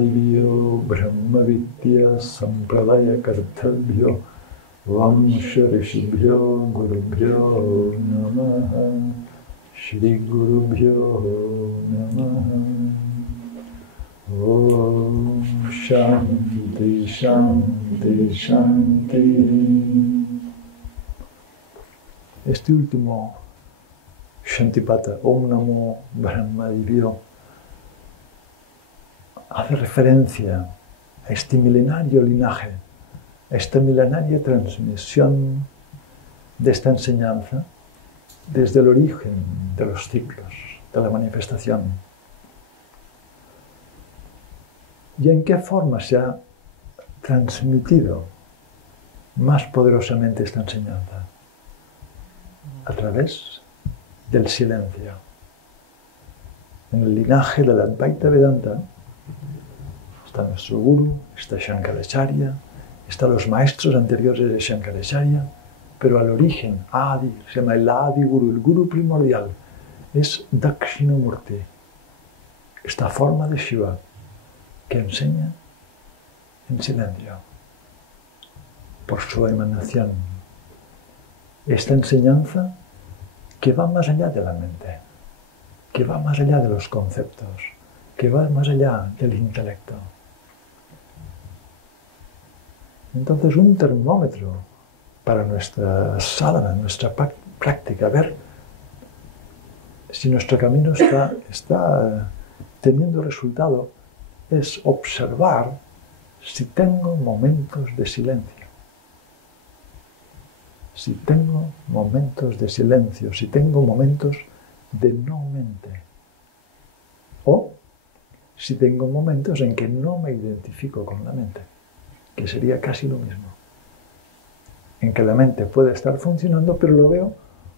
Brahmadivyo Brahmavidya Sampradaya Kartabhyo Vamsha Rishibhyo Gurubhyo Namaha Shri Gurubhyo Namaha. Om Shanti Shanti Shanti. Este último Shantipata, Om Namo Brahmadivyo, hace referencia a este milenario linaje, a esta milenaria transmisión de esta enseñanza desde el origen de los ciclos, de la manifestación. ¿Y en qué forma se ha transmitido más poderosamente esta enseñanza? A través del silencio. En el linaje del Advaita Vedanta está nuestro Guru, está Shankaracharya, están los maestros anteriores de Shankaracharya, pero al origen, Adi, se llama el Adi Guru, el Guru primordial, es Dakshinamurti, esta forma de Shiva que enseña en silencio, por su emanación. Esta enseñanza que va más allá de la mente, que va más allá de los conceptos, que va más allá del intelecto. Entonces, un termómetro para nuestra sadhana, nuestra práctica, ver si nuestro camino está teniendo resultado, es observar si tengo momentos de silencio. Si tengo momentos de silencio, si tengo momentos de no mente. O si tengo momentos en que no me identifico con la mente, que sería casi lo mismo. En que la mente puede estar funcionando, pero lo veo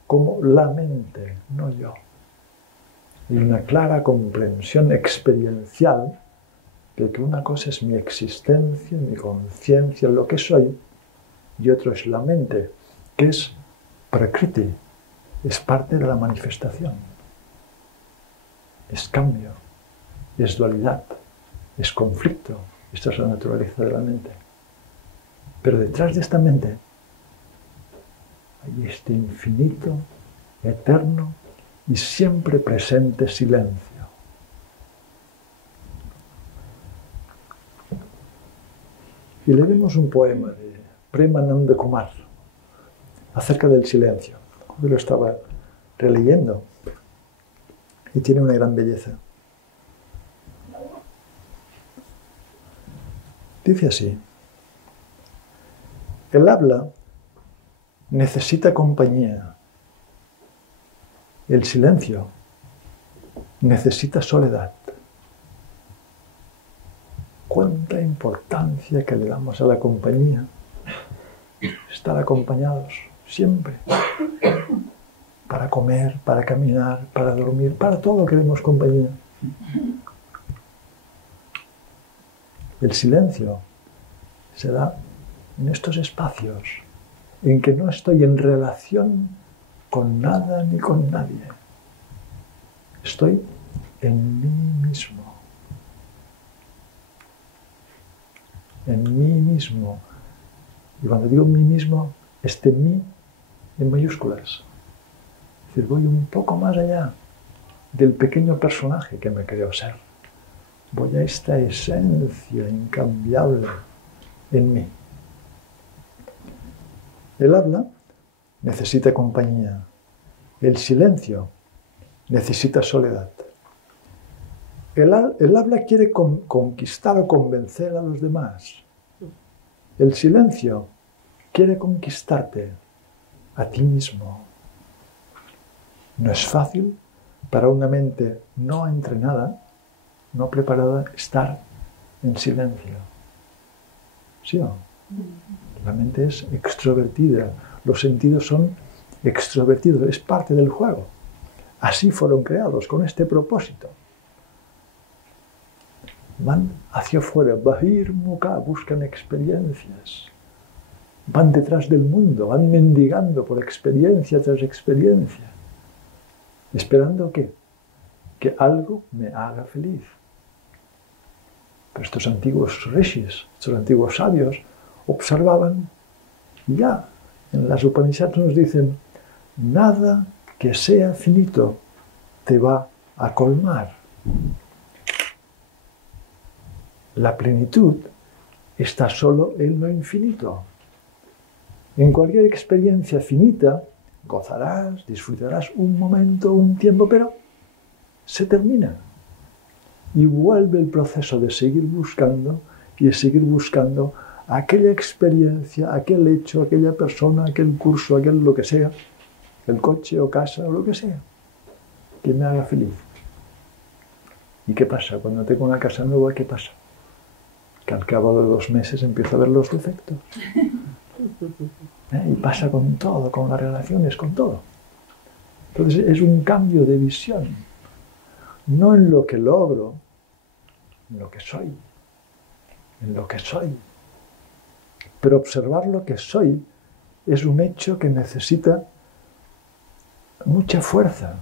como la mente, no yo. Y una clara comprensión experiencial de que una cosa es mi existencia, mi conciencia, lo que soy, y otro es la mente, que es prakriti, es parte de la manifestación. Es cambio, es dualidad, es conflicto. Esta es la naturaleza de la mente. Pero detrás de esta mente hay este infinito, eterno y siempre presente silencio. Y leemos un poema de Premananda Kumar acerca del silencio. Yo lo estaba releyendo y tiene una gran belleza. Dice así: el habla necesita compañía. El silencio necesita soledad. Cuánta importancia que le damos a la compañía. Estar acompañados siempre. Para comer, para caminar, para dormir, para todo queremos compañía. El silencio se da en estos espacios en que no estoy en relación con nada ni con nadie. Estoy en mí mismo. En mí mismo. Y cuando digo mí mismo, este mí en mayúsculas. Es decir, voy un poco más allá del pequeño personaje que me creo ser. Voy a esta esencia incambiable en mí. El habla necesita compañía. El silencio necesita soledad. El habla quiere conquistar o convencer a los demás. El silencio quiere conquistarte a ti mismo. No es fácil para una mente no entrenada, no preparada, estar en silencio. ¿Sí o no? La mente es extrovertida, los sentidos son extrovertidos, es parte del juego. Así fueron creados, con este propósito. Van hacia afuera, Bahir Mukha, buscan experiencias. Van detrás del mundo, van mendigando por experiencia tras experiencia. ¿Esperando qué? Que algo me haga feliz. estos antiguos rishis, estos antiguos sabios, observaban y ya en las Upanishads nos dicen, nada que sea finito te va a colmar. La plenitud está solo en lo infinito. En cualquier experiencia finita, gozarás, disfrutarás un momento, un tiempo, pero se termina. Y vuelve el proceso de seguir buscando y de seguir buscando aquella experiencia, aquel hecho, aquella persona, aquel curso, aquel lo que sea, el coche o casa o lo que sea, que me haga feliz. ¿Y qué pasa? Cuando tengo una casa nueva, ¿qué pasa? Que al cabo de 2 meses empiezo a ver los defectos. Y pasa con todo, con las relaciones, con todo. Entonces es un cambio de visión. No en lo que logro, en lo que soy. En lo que soy. Pero observar lo que soy es un hecho que necesita mucha fuerza.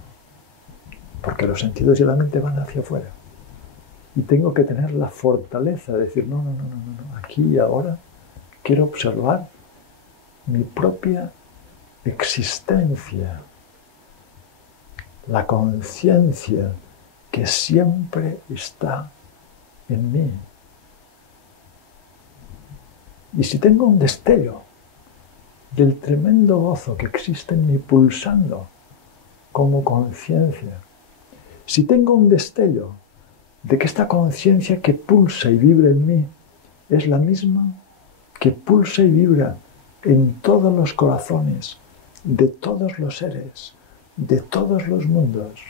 Porque los sentidos y la mente van hacia afuera. Y tengo que tener la fortaleza de decir, no, aquí y ahora quiero observar mi propia existencia, la conciencia que siempre está en mí. Y si tengo un destello del tremendo gozo que existe en mí pulsando como conciencia, si tengo un destello de que esta conciencia que pulsa y vibra en mí es la misma que pulsa y vibra en todos los corazones, de todos los seres, de todos los mundos,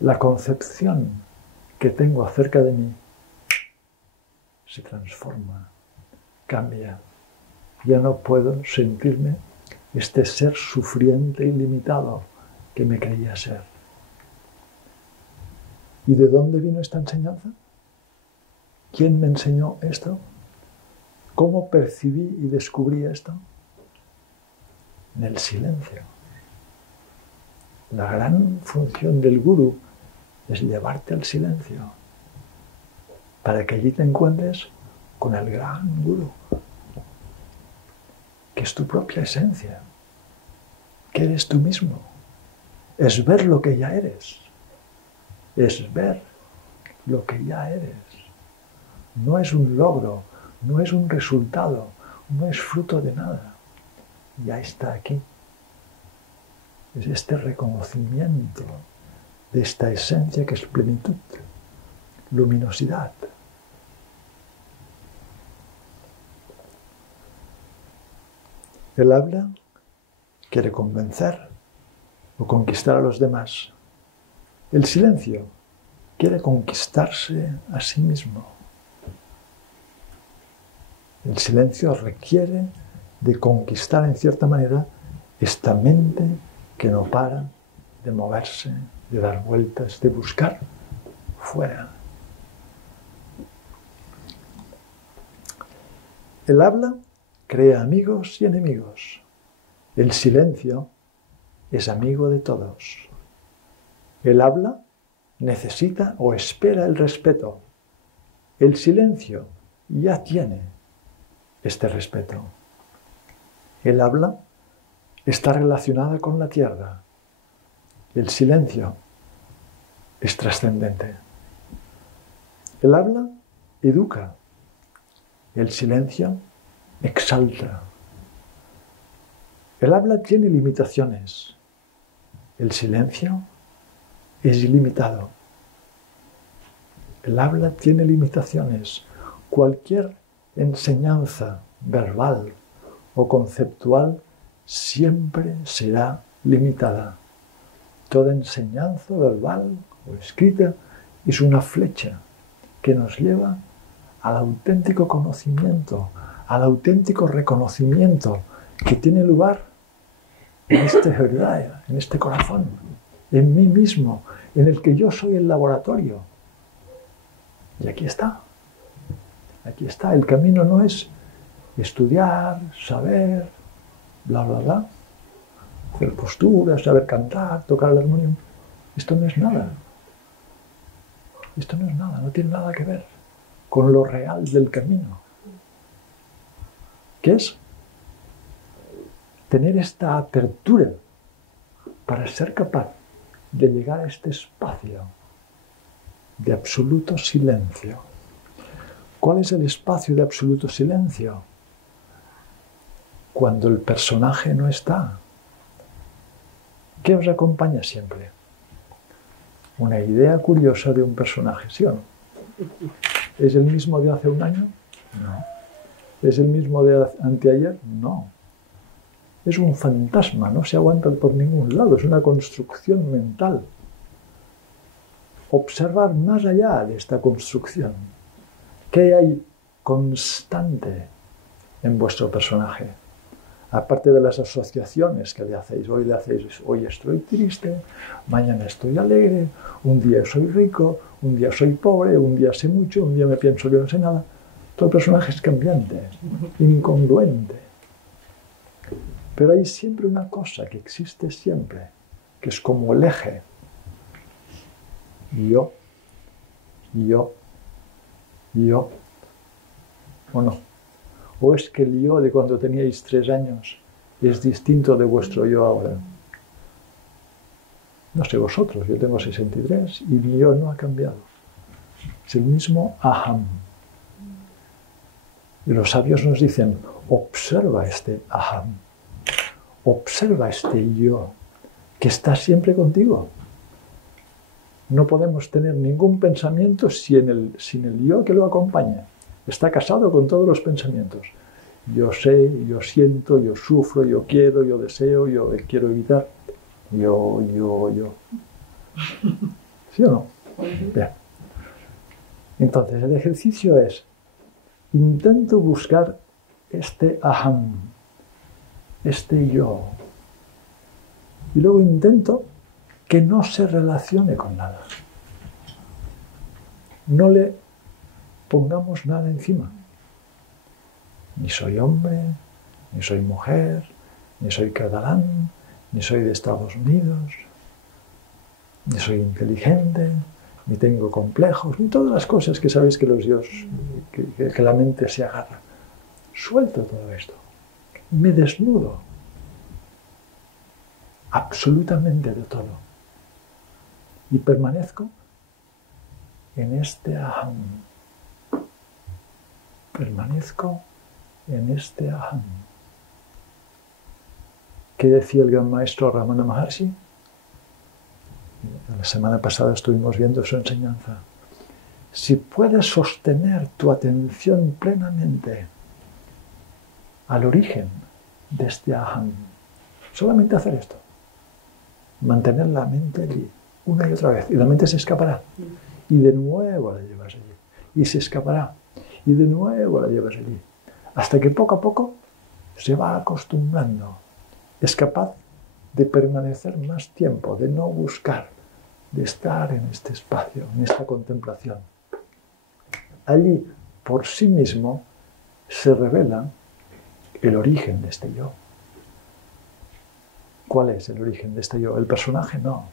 la concepción que tengo acerca de mí se transforma, cambia. Ya no puedo sentirme este ser sufriente y limitado que me creía ser. ¿Y de dónde vino esta enseñanza? ¿Quién me enseñó esto? ¿Cómo percibí y descubrí esto? En el silencio. La gran función del gurú es llevarte al silencio para que allí te encuentres con el gran gurú, que es tu propia esencia, que eres tú mismo. Es ver lo que ya eres. Es ver lo que ya eres. No es un logro, no es un resultado, no es fruto de nada. Ya está aquí. Es este reconocimiento de esta esencia que es plenitud, luminosidad. El habla quiere convencer o conquistar a los demás. El silencio quiere conquistarse a sí mismo. El silencio requiere de conquistar en cierta manera esta mente que no para de moverse, de dar vueltas, de buscar fuera. El habla crea amigos y enemigos. El silencio es amigo de todos. El habla necesita o espera el respeto. El silencio ya tiene este respeto. El habla está relacionada con la tierra. El silencio es trascendente. El habla educa. El silencio exalta. El habla tiene limitaciones. El silencio es ilimitado. El habla tiene limitaciones. Cualquier enseñanza verbal o conceptual siempre será limitada. Toda enseñanza verbal o escrita es una flecha que nos lleva al auténtico conocimiento, al auténtico reconocimiento que tiene lugar en este hridaya, en este corazón, en mí mismo, en el que yo soy el laboratorio. Y aquí está. Aquí está. El camino no es estudiar, saber, bla, bla, bla, hacer posturas, saber cantar, tocar el armonium. Esto no es nada. Esto no es nada, no tiene nada que ver. con lo real del camino, que es tener esta apertura para ser capaz de llegar a este espacio de absoluto silencio. ¿Cuál es el espacio de absoluto silencio? Cuando el personaje no está. ¿Qué os acompaña siempre? Una idea curiosa de un personaje, ¿sí o no? ¿Es el mismo de hace un año? No. ¿Es el mismo de anteayer? No. Es un fantasma, no se aguanta por ningún lado, es una construcción mental. Observar más allá de esta construcción. ¿Qué hay constante en vuestro personaje? Aparte de las asociaciones que le hacéis, hoy estoy triste, mañana estoy alegre, un día soy rico, un día soy pobre, un día sé mucho, un día me pienso que no sé nada. Todo personaje es cambiante, incongruente. Pero hay siempre una cosa que existe siempre, que es como el eje. Yo. ¿O no? ¿O es que el yo de cuando teníais 3 años es distinto de vuestro yo ahora? No sé vosotros, yo tengo 63 y mi yo no ha cambiado. Es el mismo aham. Y los sabios nos dicen, observa este aham. Observa este yo que está siempre contigo. No podemos tener ningún pensamiento sin el yo que lo acompaña. Está casado con todos los pensamientos. Yo sé, yo siento, yo sufro, yo quiero, yo deseo, yo quiero evitar. Yo. ¿Sí o no? Bien. Entonces, el ejercicio es, intento buscar este aham, este yo. Y luego intento que no se relacione con nada. No le pongamos nada encima. Ni soy hombre, ni soy mujer, ni soy catalán, ni soy de Estados Unidos, ni soy inteligente, ni tengo complejos, ni todas las cosas que sabéis que los dios, que la mente se agarra. Suelto todo esto. Me desnudo absolutamente de todo. Y permanezco en este aham. Permanezco en este aham. ¿Qué decía el gran maestro Ramana Maharshi? La semana pasada estuvimos viendo su enseñanza. Si puedes sostener tu atención plenamente al origen de este aham, solamente hacer esto, mantener la mente allí, una y otra vez, y la mente se escapará, y de nuevo la llevas allí, y se escapará, y de nuevo la llevas allí, hasta que poco a poco se va acostumbrando, es capaz de permanecer más tiempo, de no buscar, de estar en este espacio, en esta contemplación. Allí, por sí mismo, se revela el origen de este yo. ¿Cuál es el origen de este yo? El personaje no.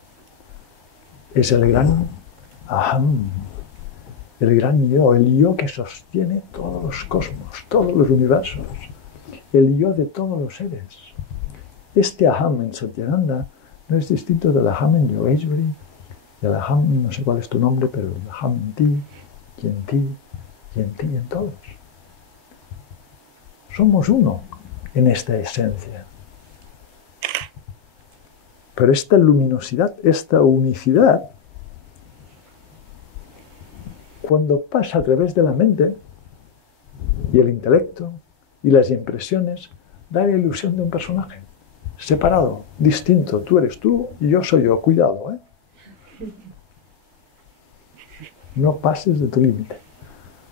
Es el gran aham, el gran yo, el yo que sostiene todos los cosmos, todos los universos, el yo de todos los seres. Este aham en Satyananda no es distinto del aham en Yogeshwari, del aham, no sé cuál es tu nombre, pero el aham en ti, y en ti, y en ti, y en todos. Somos uno en esta esencia. Pero esta luminosidad, esta unicidad, cuando pasa a través de la mente y el intelecto y las impresiones, da la ilusión de un personaje separado, distinto. Tú eres tú y yo soy yo. Cuidado, ¿eh? No pases de tu límite,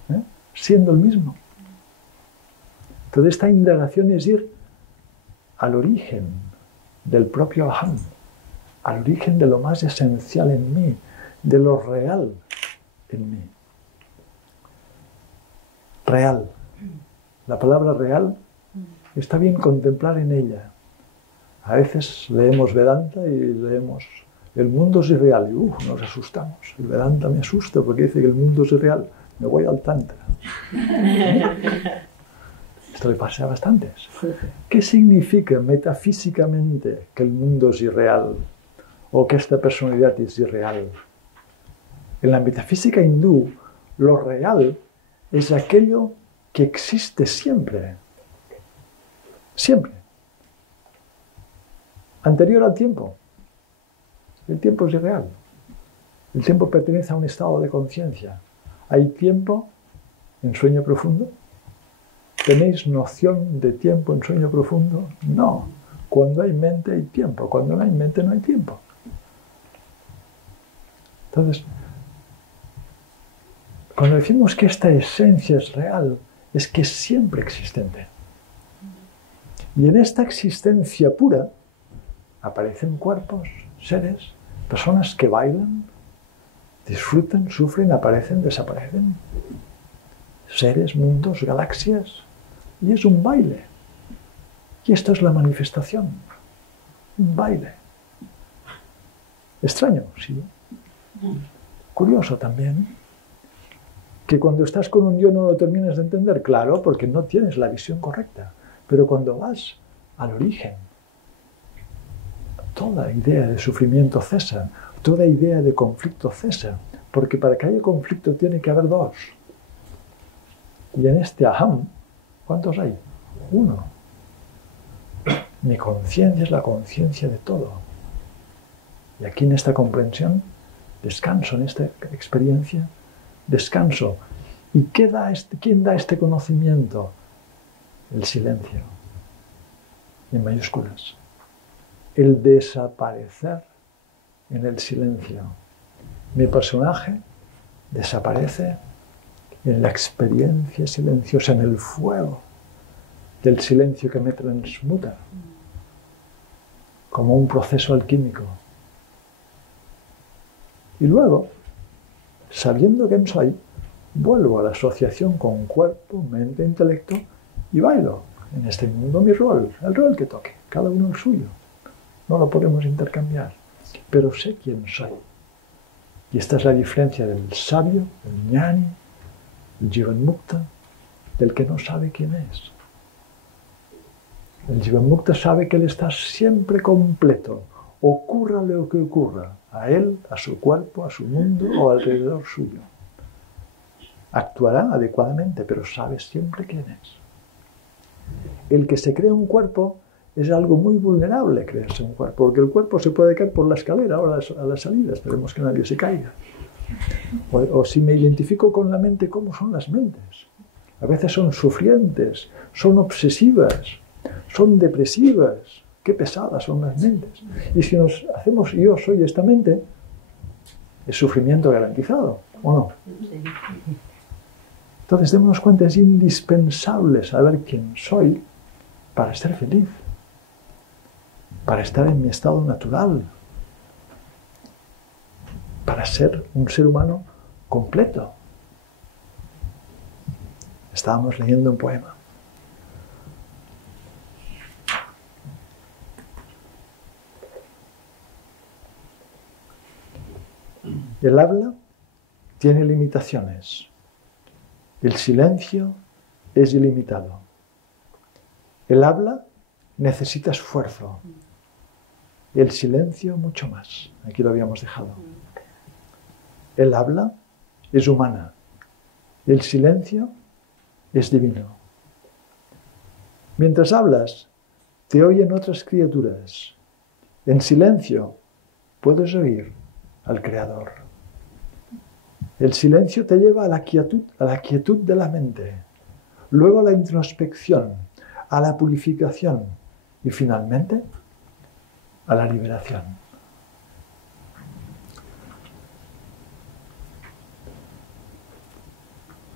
¿eh? Siendo el mismo. Entonces esta indagación es ir al origen del propio aham, al origen de lo más esencial en mí, de lo real en mí. Real. La palabra real está bien contemplar en ella. A veces leemos Vedanta y leemos el mundo es irreal y nos asustamos. El Vedanta me asusta porque dice que el mundo es irreal. me voy al Tantra. Esto le pasa a bastantes. ¿Qué significa metafísicamente que el mundo es irreal? ¿O que esta personalidad es irreal? En la metafísica hindú, lo real es aquello que existe siempre. Siempre. Anterior al tiempo. El tiempo es irreal. El tiempo pertenece a un estado de conciencia. ¿Hay tiempo en sueño profundo? ¿Tenéis noción de tiempo en sueño profundo? No. Cuando hay mente hay tiempo. Cuando no hay mente no hay tiempo. Entonces, cuando decimos que esta esencia es real, es que es siempre existente. Y en esta existencia pura aparecen cuerpos, seres, personas que bailan, disfrutan, sufren, aparecen, desaparecen. Seres, mundos, galaxias. Y es un baile. Y esto es la manifestación. Un baile. Extraño, sí. Curioso también. Que cuando estás con un yo no lo terminas de entender. Claro, porque no tienes la visión correcta. Pero cuando vas al origen, toda idea de sufrimiento cesa. Toda idea de conflicto cesa. Porque para que haya conflicto tiene que haber dos. Y en este aham, ¿cuántos hay? Uno. Mi conciencia es la conciencia de todo. Y aquí en esta comprensión, descanso en esta experiencia, descanso. ¿Y quién da este conocimiento? El silencio. En mayúsculas. El desaparecer en el silencio. Mi personaje desaparece en la experiencia silenciosa, en el fuego del silencio que me transmuta, como un proceso alquímico. Y luego, sabiendo quién soy, vuelvo a la asociación con cuerpo, mente, intelecto y bailo en este mundo mi rol, el rol que toque, cada uno el suyo. No lo podemos intercambiar, pero sé quién soy. Y esta es la diferencia del sabio, del jnani, el Jivanmukta, del que no sabe quién es. El Jivanmukta sabe que él está siempre completo, ocurra lo que ocurra, a él, a su cuerpo, a su mundo o alrededor suyo. Actuará adecuadamente, pero sabe siempre quién es. El que se crea un cuerpo es algo muy vulnerable crearse un cuerpo, porque el cuerpo se puede caer por la escalera o a la salida, esperemos que nadie se caiga. O si me identifico con la mente, ¿cómo son las mentes? A veces son sufrientes, son obsesivas, son depresivas. Qué pesadas son las mentes. Y si nos hacemos yo soy esta mente, es sufrimiento garantizado, ¿o no? Entonces, démonos cuenta, es indispensable saber quién soy para estar feliz, para estar en mi estado natural, para ser un ser humano completo. Estábamos leyendo un poema. El habla tiene limitaciones. El silencio es ilimitado. El habla necesita esfuerzo. El silencio mucho más. Aquí lo habíamos dejado. El habla es humana. El silencio es divino. Mientras hablas, te oyen otras criaturas. En silencio puedes oír al Creador. El silencio te lleva a la quietud de la mente, luego a la introspección, a la purificación y finalmente a la liberación.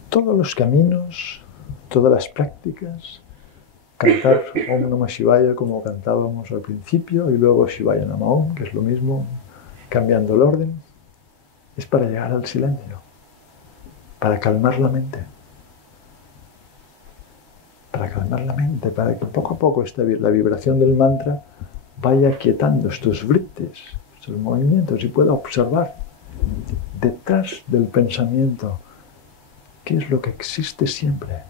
Todos los caminos, todas las prácticas, cantar Om Namah Shivaya como cantábamos al principio y luego Shivaya Nama Om, que es lo mismo, cambiando el orden, es para llegar al silencio, para calmar la mente, para que poco a poco la vibración del mantra vaya quietando estos vrittis, estos movimientos y pueda observar detrás del pensamiento ¿Qué es lo que existe siempre?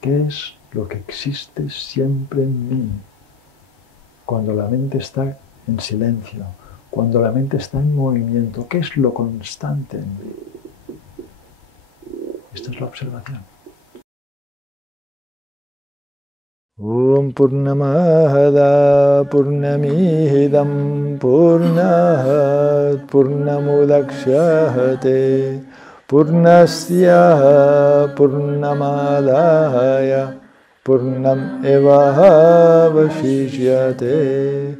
¿Qué es lo que existe siempre en mí? Cuando la mente está en silencio, cuando la mente está en movimiento, ¿qué es lo constante en mí? Esta es la observación. Om Purnamahada Purnamidam Purnat Purnamudakshate Purnasya Purnamadaya Purnam Eva Vashishyate.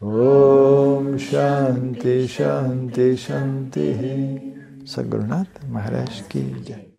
Om Shanti Shanti Shanti. Sadhgurunath Maharaj Ki Jai.